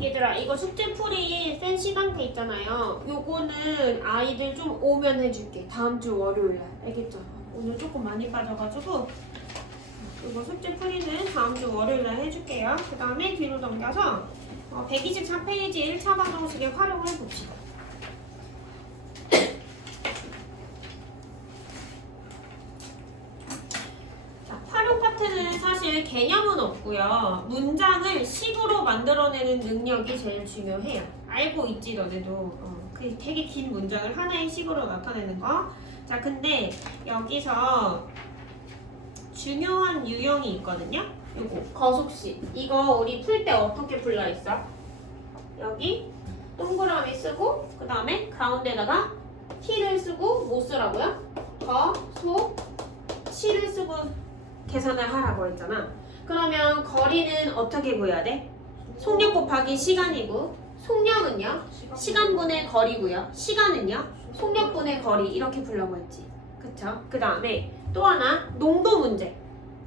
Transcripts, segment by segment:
얘들아 이거 숙제풀이 센 시간대 있잖아요. 요거는 아이들 좀 오면 해줄게. 다음 주 월요일날. 알겠죠? 오늘 조금 많이 빠져가지고 이거 숙제풀이는 다음 주 월요일날 해줄게요. 그 다음에 뒤로 넘겨서 123페이지 1차 방정식의 활용을 봅시다. 자, 활용 파트는 사실 개념은 없고요. 문장을 식으로 만들어내는 능력이 제일 중요해요. 알고 있지 너네도. 그 되게 긴 문장을 하나의 식으로 나타내는 거. 자, 근데 여기서 중요한 유형이 있거든요. 요거 거속식. 이거 우리 풀 때 어떻게 풀라 했어? 여기 동그라미 쓰고 그 다음에 가운데다가 t를 쓰고 뭐 쓰라고요? 거속시를 쓰고 계산을 하라고 했잖아. 그러면 거리는 어떻게 구해야 돼? 속력 곱하기 시간이고 속력은요? 시간분의 거리고요. 시간은요? 속력분의 거리 이렇게 풀려고 했지. 그쵸? 그 다음에 또 하나 농도 문제.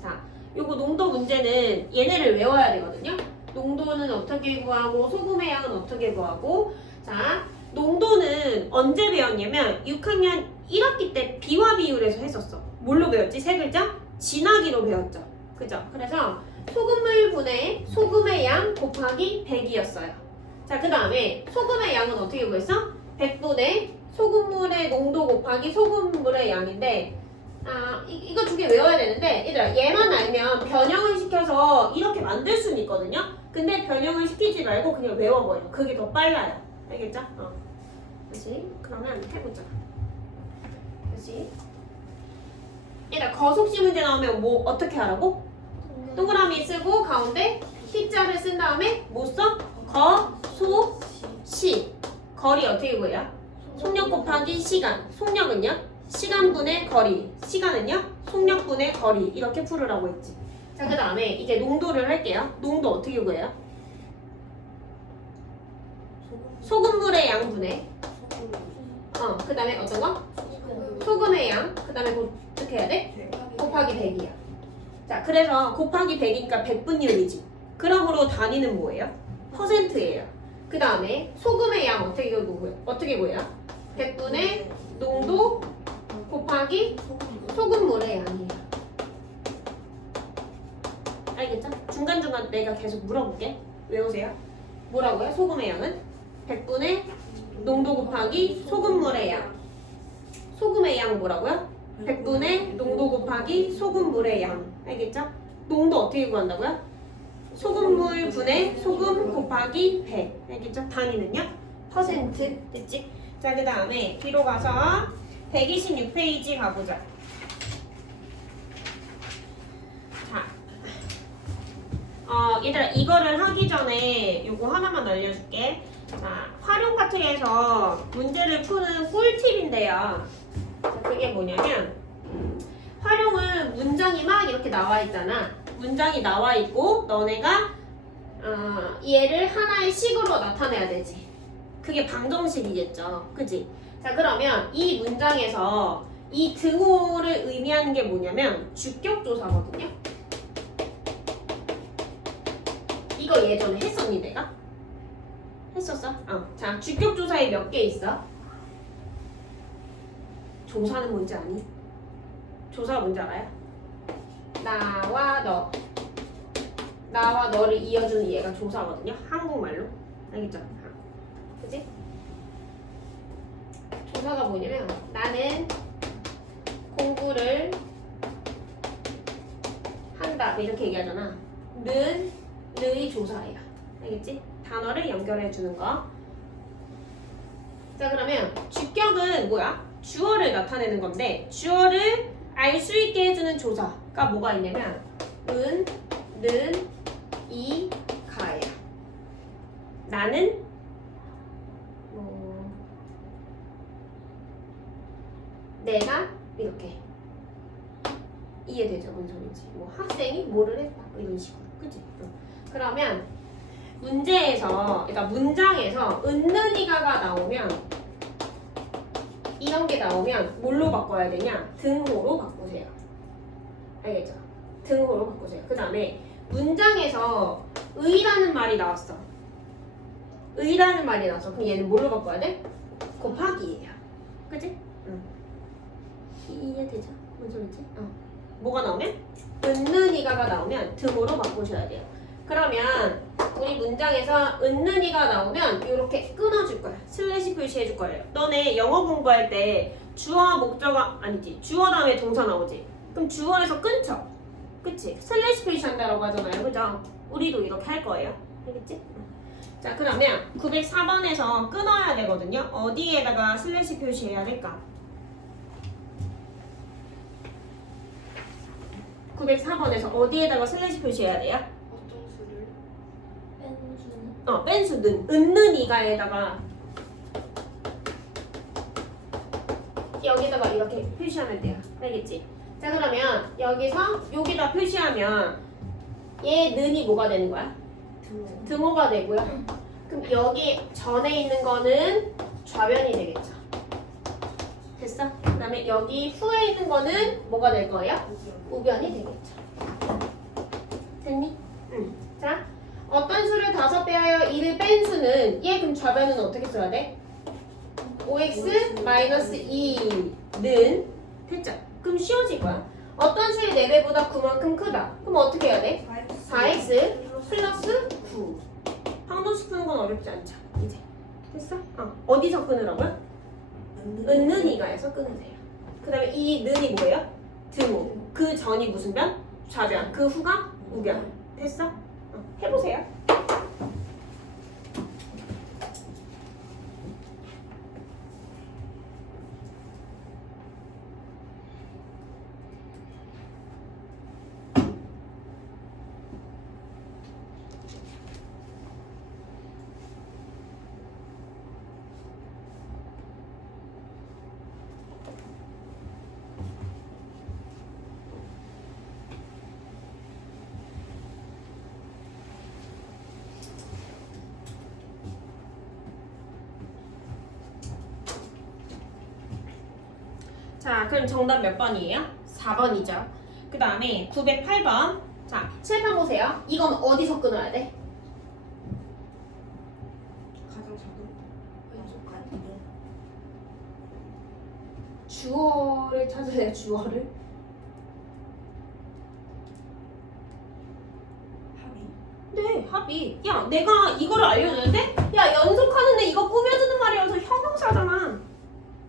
자, 요거 농도 문제는 얘네를 외워야 되거든요. 농도는 어떻게 구하고 소금의 양은 어떻게 구하고. 자, 농도는 언제 배웠냐면 6학년 1학기 때 비화 비율에서 했었어. 뭘로 배웠지? 세 글자? 진하기로 배웠죠. 그죠? 그래서 소금물 분의 소금의 양 곱하기 100이었어요. 자, 그 다음에 소금의 양은 어떻게 구했어? 100분의 소금물의 농도 곱하기 소금물의 양인데 이거 두 개 외워야 되는데 얘들아 얘만 알면 변형을 시켜서 이렇게 만들 수는 있거든요. 근데 변형을 시키지 말고 그냥 외워버려. 그게 더 빨라요. 알겠죠? 다시 그러면 해보자. 다시 얘들아 거속시 문제 나오면 뭐 어떻게 하라고? 동그라미 쓰고 가운데 T자를 쓴 다음에 뭐 써? 거속시. 거리 어떻게 구해요? 속력 곱하기 시간. 속력은요? 시간분의 거리. 시간은요? 속력분의 거리. 이렇게 풀으라고 했지. 자, 그 다음에 이제 농도를 할게요. 농도 어떻게 구해요? 소금물의 양분의 그 다음에 어떤 거? 소금의 양. 그 다음에 어떻게 해야 돼? 곱하기 100이야. 자, 그래서 곱하기 100이니까 100분율이지. 그러므로 단위는 뭐예요? 퍼센트예요. 그 다음에 소금의 양 어떻게 구해요? 100분의 농도 곱하기 소금물의 양이에요. 알겠죠? 중간중간 내가 계속 물어볼게. 외우세요. 뭐라고요? 소금의 양은? 100분의 농도 곱하기 소금물의 양. 소금의 양 뭐라고요? 100분의 농도 곱하기 소금물의 양. 알겠죠? 농도 어떻게 구한다고요? 소금물 분의 소금 곱하기 100. 알겠죠? 단위는요? 퍼센트. 됐지? 자, 그 다음에 뒤로 가서 126페이지 가보자. 자, 얘들아 이거를 하기 전에 요거 하나만 알려줄게. 자, 활용 파트에서 문제를 푸는 꿀팁인데요. 자, 그게 뭐냐면 활용은 문장이 막 이렇게 나와 있잖아. 문장이 나와 있고 너네가 얘를 하나의 식으로 나타내야 되지. 그게 방정식이겠죠. 그지? 자, 그러면 이 문장에서 이 등호를 의미하는 게 뭐냐면 주격조사거든요. 이거 예전에 했었니 내가? 했었어? 자, 주격조사에 몇 개 있어? 조사는 뭔지 아니? 조사가 뭔지 알아요? 나와 너. 나와 너를 이어주는 얘가 조사거든요. 한국말로. 알겠죠? 그치? 조사가 뭐냐면 나는 공부를 한다. 이렇게 얘기하잖아. 는,의 조사예요. 알겠지? 단어를 연결해주는 거. 자, 그러면 주격은 뭐야? 주어를 나타내는 건데 주어를 알 수 있게 해주는 조사가 뭐가 있냐면 는, 이, 가예요. 나는 내가 이렇게 이해되죠? 뭔 소리인지. 뭐 학생이 뭐를 했다. 뭐 이런 식으로. 그치? 그러면 문제에서, 그러니까 문장에서 은는이가가 나오면 이런 게 나오면 뭘로 바꿔야 되냐? 등호로 바꾸세요. 알겠죠? 등호로 바꾸세요. 그 다음에 문장에서 의라는 말이 나왔어. 의라는 말이 나서 그럼 얘는 뭘로 바꿔야 돼? 곱하기예요. 그치? 응. 이해되죠? 뭔 소리지? 뭐가 나오면? 은는이가가 나오면 등호로 바꾸셔야 돼요. 그러면 우리 문장에서 은는이가 나오면 이렇게 끊어줄 거야. 슬래시 표시해줄 거예요. 너네 영어 공부할 때 주어 목적어 아니지 주어 다음에 동사 나오지. 그럼 주어에서 끊죠. 그치? 슬래시 표시한다라고 하잖아요. 그죠? 우리도 이렇게 할 거예요. 알겠지? 자 그러면 904번에서 끊어야 되거든요. 어디에다가 슬래시 표시해야 될까? 904번에서 어디에다가 슬래시 표시해야 돼요? 어떤 수를? 뺀수는 은는 이가에다가 여기다가 이렇게 표시하면 돼요. 알겠지? 자 그러면 여기서 여기다 표시하면 얘 는이 뭐가 되는 거야? 등호가 되고요. 그럼 여기 전에 있는 거는 좌변이 되겠죠. 됐어? 그 다음에 여기 후에 있는 거는 뭐가 될 거예요? 우변이 되겠죠. 됐니? 응. 자, 어떤 수를 5 빼하여 2를 뺀 수는 얘 그럼 좌변은 어떻게 써야 돼? 5x-2는 됐죠? 그럼 쉬워질 거야. 어떤 수의 4배보다 9만큼 크다. 그럼 어떻게 해야 돼? 4x 플러스 9. 항도식 푸는 건 어렵지 않죠. 이제 됐어? 어디서 끊으라고요? 은는이가에서 끊으세요. 그 다음에 이 는이 뭐예요? 등호. 그 전이 무슨 변? 좌변. 그 후가 우변. 됐어? 해보세요. 자, 그럼 정답 몇 번이에요? 4번이죠. 그 다음에 908번. 자, 칠판 보세요. 이건 어디서 끊어야 돼? 가장 작은 왼쪽까지. 주어를 찾으세요. 주어를. 합의. 네, 합의. 야, 내가 이거를 알려줬는데? 야, 연속하는데 이거 꾸며주는 말이어서 형용사잖아.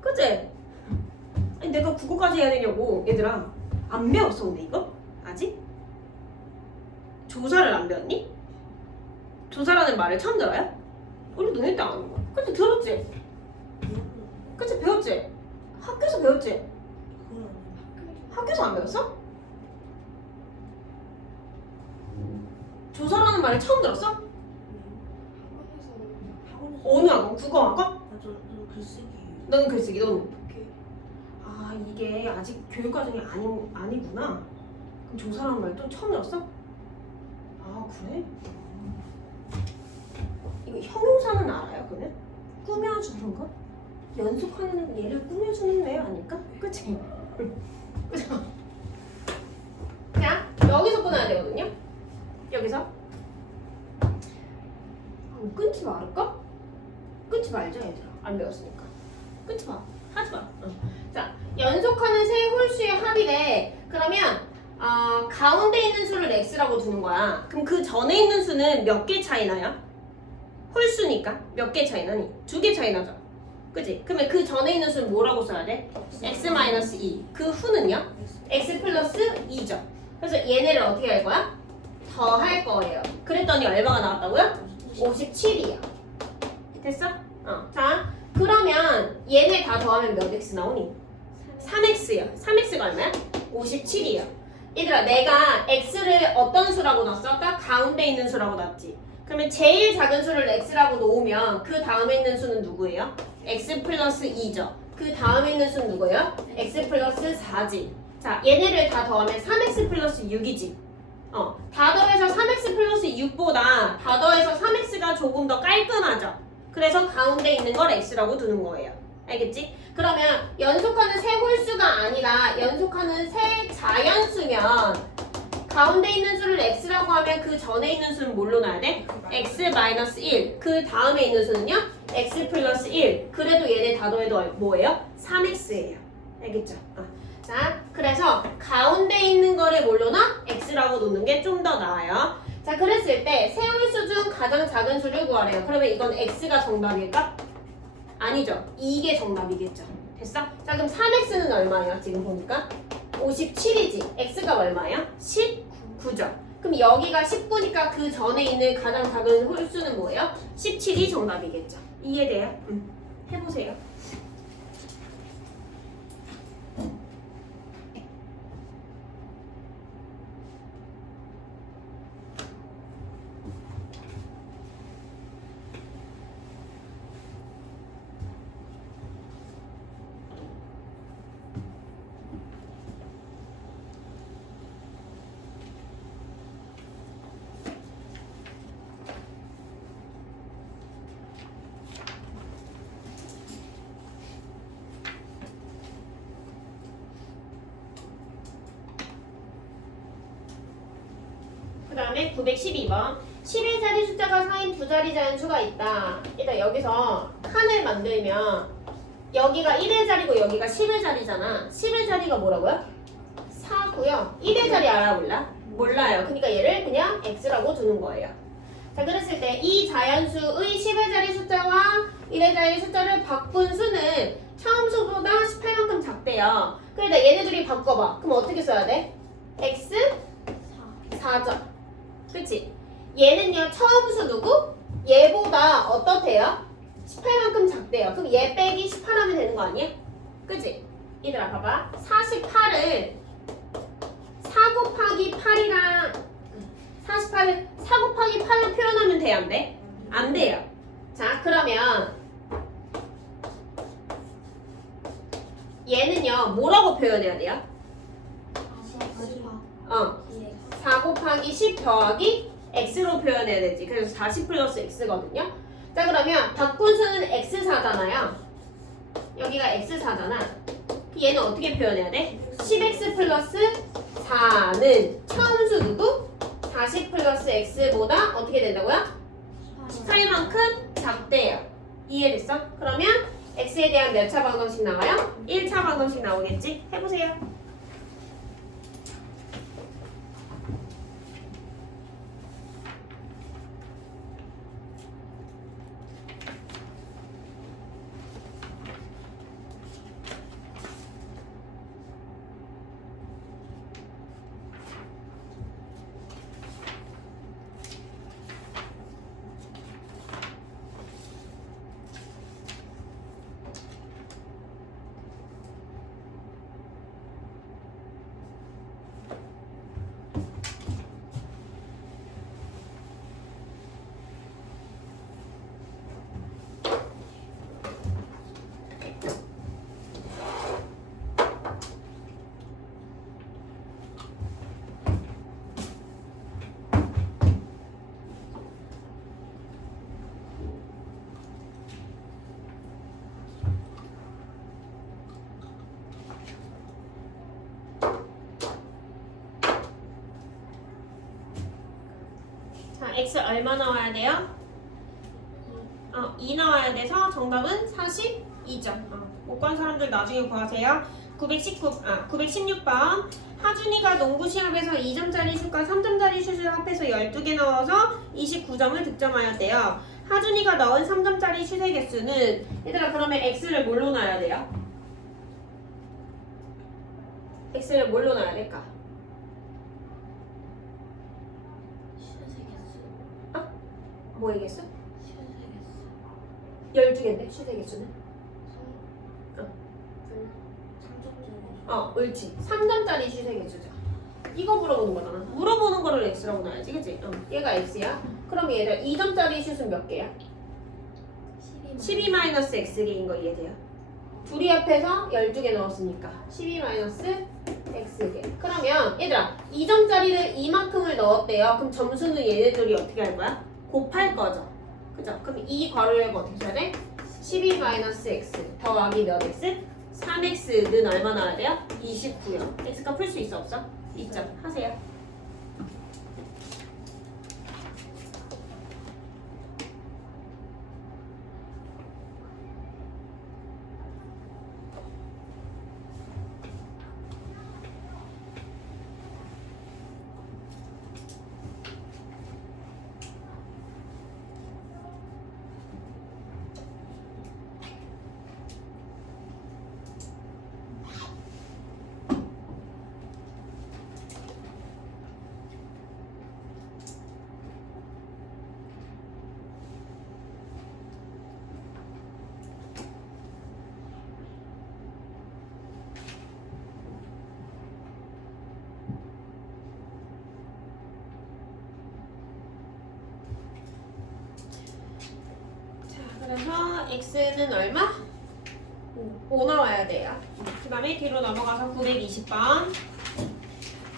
그치? 아니, 내가 국어까지 해야 되냐고. 얘들아, 안 배웠어, 근데 이거? 아직? 조사를 안 배웠니? 조사라는 말을 처음 들어요? 우리 너네 때 안 하는 거야. 그치, 들었지? 그치, 배웠지? 학교에서 배웠지? 학교에서 안 배웠어? 조사라는 말을 처음 들었어? 학원에서 어느 학원? 국어학과? 맞아. 저 글쓰기. 너는 글쓰기, 너는? 이렇게 아, 이게 아직 교육 과정이 아니구나. 그럼 조사라는 말 또 처음 들었어? 아, 그래? 이거 형용사는 알아요, 그러면? 꾸며주는 거? 연속하는 얘를 꾸며주는 애 아닐까? 그치? 그죠? 자, 여기서 끊어야 되거든요? 여기서. 끊지 말을까? 끊지 말자, 얘들아. 안 배웠으니까. 끊지 마. 하지 마. 자, 연속하는 세 홀수의 합이래. 그러면 가운데 있는 수를 x라고 두는 거야. 그럼 그 전에 있는 수는 몇 개 차이 나요? 홀수니까 몇 개 차이 나니? 2개 차이 나죠. 그치? 그러면 그 전에 있는 수는 뭐라고 써야 돼? x-2. 그 후는요? x 플러스 2죠. 그래서 얘네를 어떻게 할 거야? 더 할 거예요. 그랬더니 얼마가 나왔다고요? 57이야. 됐어? 자, 그러면 얘네 다 더하면 몇 x 나오니? 3x요. 3x가 얼마야? 57이요. 얘들아, 내가 x를 어떤 수라고 놨어? 아까 가운데 있는 수라고 놨지. 그러면 제일 작은 수를 x라고 놓으면 그 다음에 있는 수는 누구예요? x 플러스 2죠. 그 다음에 있는 수는 누구예요? x 플러스 4지. 자, 얘네를 다 더하면 3x 플러스 6이지. 다 더해서 3x 플러스 6보다 다 더해서 3x가 조금 더 깔끔하죠. 그래서 가운데 있는 걸 x라고 두는 거예요. 알겠지? 그러면 연속하는 세 홀수가 아니라 연속하는 세 자연수면 가운데 있는 수를 x라고 하면 그 전에 있는 수는 뭘로 놔야 돼? x-1. 그 다음에 있는 수는요? x 플러스 1. 그래도 얘네 다 더해도 뭐예요? 3x예요. 알겠죠? 자, 그래서 가운데 있는 거를 뭘로 놔? x라고 놓는 게 좀 더 나아요. 자, 그랬을 때 세홀수 중 가장 작은 수를 구하래요. 그러면 이건 x가 정답일까? 아니죠. 이게 정답이겠죠. 됐어? 자, 그럼 3x는 얼마예요? 지금 보니까 57이지. x가 얼마예요? 19죠. 그럼 여기가 19니까 그 전에 있는 가장 작은 홀수는 뭐예요? 17이 정답이겠죠. 이해돼요? 해보세요. 그 다음에 912번 11자리 숫자가 4인 2자리 자연수가 있다. 일단 여기서 칸을 만들면 여기가 1의 자리고 여기가 10의 자리잖아. 10의 자리가 뭐라고요? 4고요. 1의 자리 알아볼라? 몰라요. 그러니까 얘를 그냥 x라고 두는 거예요. 자, 그랬을 때 이 자연수의 10의 자리 숫자와 1의 자리 숫자를 바꾼 수는 처음 수보다 18만큼 작대요. 그러니까 얘네들이 바꿔봐. 그럼 어떻게 써야 돼? x 4죠. 그치? 얘는요 처음 수 누구? 얘보다 어떻대요? 18만큼 작대요. 그럼 얘 빼기 18하면 되는 거 아니야? 그치? 얘들아 봐봐. 48을 4 곱하기 8이랑 48을 4 곱하기 8로 표현하면 돼? 안 돼? 안 돼요. 자, 그러면 얘는요 뭐라고 표현해야 돼요? 4 곱하기 10 더하기 x로 표현해야 되지. 그래서 40 플러스 x거든요. 자, 그러면 바꾼 수는 x4잖아요. 여기가 x4잖아. 얘는 어떻게 표현해야 돼? 10x 플러스 4는 처음 수 누구? 40 플러스 x보다 어떻게 된다고요? 18만큼 작대요. 이해됐어? 그러면 x에 대한 몇 차 방정식 나와요? 1차 방정식 나오겠지? 해보세요. 자, x 얼마 나와야 돼요? 2 나와야 돼서 정답은 42점. 못 간 사람들 나중에 구하세요. 916번. 하준이가 농구 시합에서 2점짜리 슛과 3점짜리 슛을 합해서 12개 넣어서 29점을 득점하였대요. 하준이가 넣은 3점짜리 슛의 개수는, 얘들아 그러면 x를 뭘로 놔야 돼요? x를 뭘로 놔야 될까? 뭐의 개수? 12개인데 슛의 개수는? 옳지. 3점짜리 슛의 개수죠. 이거 물어보는 거잖아. 물어보는 거를 x라고 놔야지, 그치? 얘가 x야. 그럼 얘들 2점짜리 슛은 몇 개야? 12-x개인 거 이해돼요? 둘이 합해서 12개 넣었으니까 12-x개. 그러면 얘들아 2점짜리를 이만큼을 넣었대요. 그럼 점수는 얘네들이 어떻게 할 거야? 곱할 거죠. 그죠? 그럼 이 괄호를 어떻게 써야 돼? 12-x 더하기 몇 x? 3x는 얼마 나와야 돼요? 29요. x값 풀 수 있어 없어? 2점 하세요. 그래서 x는 얼마? 5 나와야 돼요. 그 다음에 뒤로 넘어가서 920번.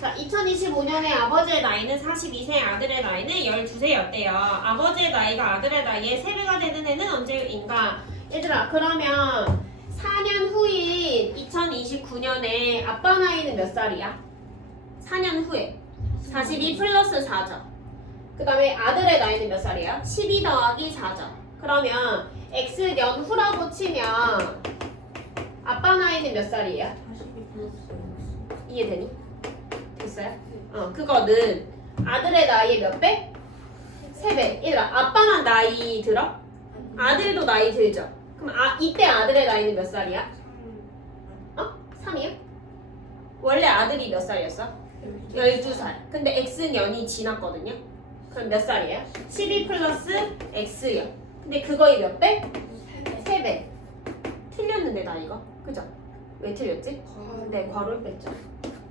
자, 2025년에 아버지의 나이는 42세, 아들의 나이는 12세였대요. 아버지의 나이가 아들의 나이의 3배가 되는 해는 언제인가? 얘들아, 그러면 4년 후인 2029년에 아빠 나이는 몇 살이야? 4년 후에 42 플러스 4죠. 그 다음에 아들의 나이는 몇 살이야? 12 더하기 4죠. 그러면 X년 후라고 치면 아빠 나이는 몇 살이에요? 42 플러스 이해되니? 됐어요? 그거는 아들의 나이의 몇 배? 3배. 얘들아, 아빠만 나이 들어? 아들도 나이 들죠? 그럼 이때 아들의 나이는 몇 살이야? 3이요? 원래 아들이 몇 살이었어? 12살. 근데 X년이 지났거든요? 그럼 몇 살이에요? 12 플러스 X요. 근데 그거의 몇 배? 3배. 틀렸는데 나 이거? 그죠? 왜 틀렸지? 네, 괄호를 뺐죠.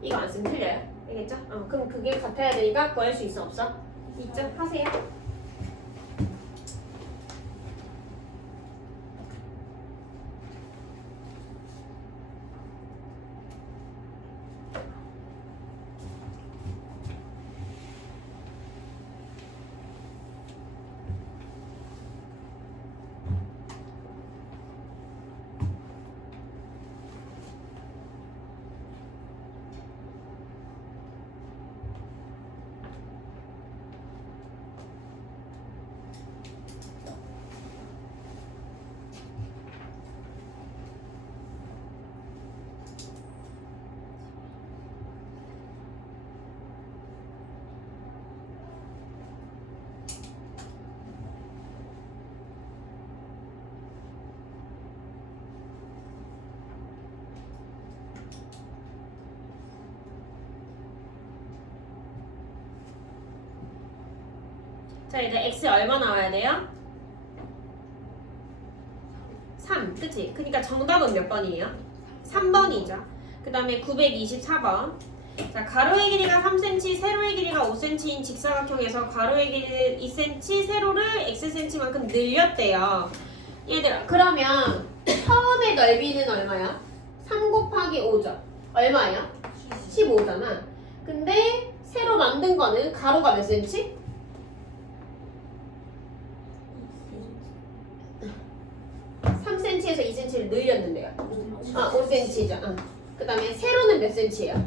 이거 안 쓰면 틀려요. 알겠죠? 그럼 그게 같아야 되니까 구할 수 있어 없어? 있죠? 하세요. 자, 이제 X 얼마 나와야 돼요? 3, 그치? 그러니까 정답은 몇 번이에요? 3번이죠. 그 다음에 924번. 자, 가로의 길이가 3cm, 세로의 길이가 5cm인 직사각형에서 가로의 길이를 2cm, 세로를 xcm만큼 늘렸대요. 얘들아, 그러면 처음의 넓이는 얼마야? 3 곱하기 5죠. 얼마야? 15잖아. 근데 세로 만든 거는 가로가 몇 cm? 3cm에서 2cm를 늘렸는데요. 5cm죠. 그 다음에 세로는 몇 cm예요?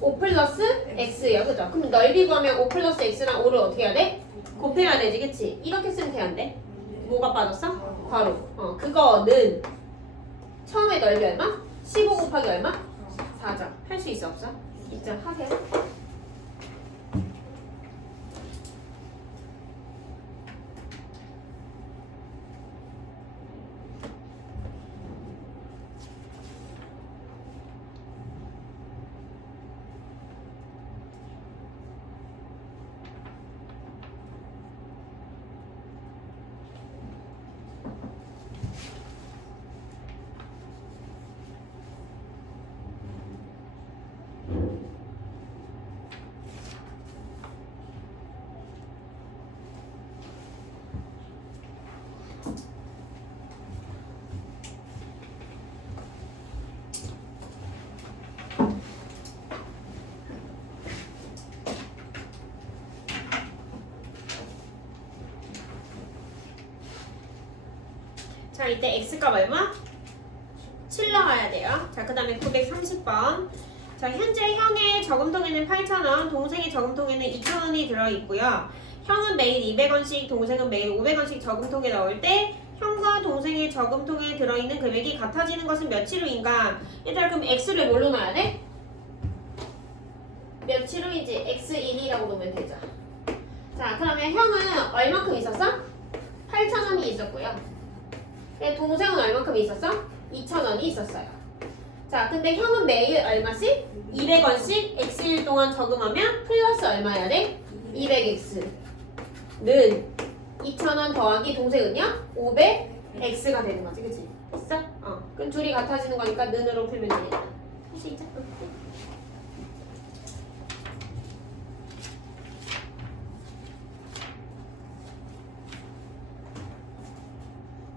5 플러스 x예요. 그죠? 그럼 넓이 구하면 5 플러스 x랑 5를 어떻게 해야 돼? 곱해야 되지, 그치? 이렇게 쓰면 돼야 안 돼? 뭐가 빠졌어? 괄호. 그거는 처음에 넓이 얼마? 15 곱하기 얼마? 4죠. 할 수 있어 없어? 있죠. 하세요. 자, 이때 x값 얼마? 7 나와야 돼요. 자, 그 다음에 930번. 자, 현재 형의 저금통에는 8,000원, 동생의 저금통에는 2,000원이 들어있고요. 형은 매일 200원씩, 동생은 매일 500원씩 저금통에 넣을 때 형과 동생의 저금통에 들어있는 금액이 같아지는 것은 며칠 후인가? 얘들아, 그럼 x를 뭘로 놔야 돼? 며칠 후이지? x1이라고 놓으면 되죠. 자, 그러면 형은 얼마큼 있었어? 8,000원이 있었고요. 동생은 얼마큼 있었어? 2,000원이 있었어요. 자, 근데 형은 매일 얼마씩? 200원씩 x일 동안 저금하면 플러스 얼마야 돼? 200x는 2,000원 더하기 동생은요? 500x가 되는 거지, 그치? 됐어? 그럼 둘이 같아지는 거니까 는으로 풀면 되겠다. 할 수 있죠?